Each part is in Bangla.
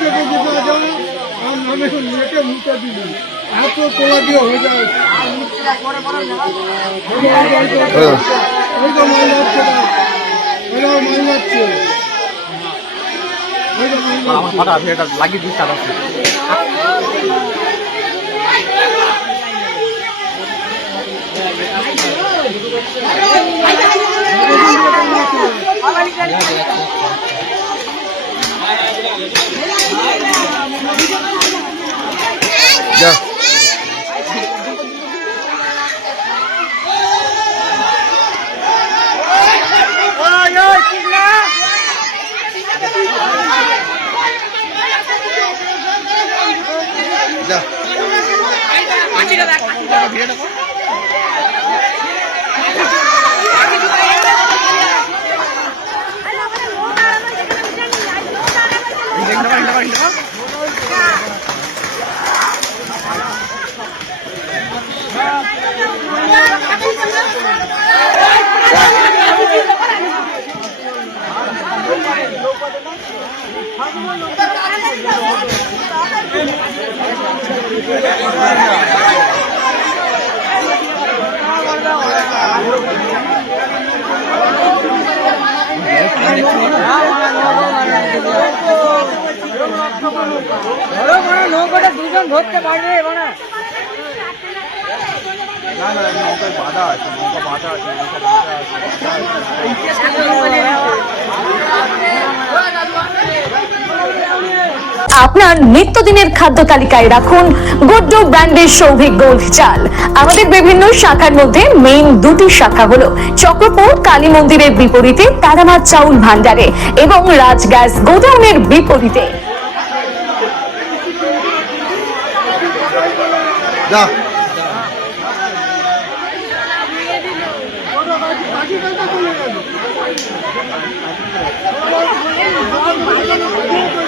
যেতে যাও আমার নামে নেটে মুখে দিবি এত তোলা দিয়ে হয়ে যায়। ওই তো মাল যাচ্ছে না। ওই তো মাল যাচ্ছে ওই তো লাগিয়ে দিই চালাচ্ছি যা যা। নৌকাটা দুজন ধরতে পারবে মানে না না নৌকায় বাধা আছে নৌকা বাধা আছে নৌকা বাধা আছে আপনার নিত্যদিনের খাদ্য তালিকায় রাখুন গুড্ডু ব্র্যান্ডের সৌভিক গোল্ড চাল। আমাদের বিভিন্ন শাখার মধ্যে মেইন দুটি শাখা হলো চক্রপুর কালী মন্দিরের বিপরীতে তারামাত চাউল ভান্ডারে এবং রাজ গ্যাস গোডাউনের বিপরীতে। যা।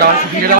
বাচ্চা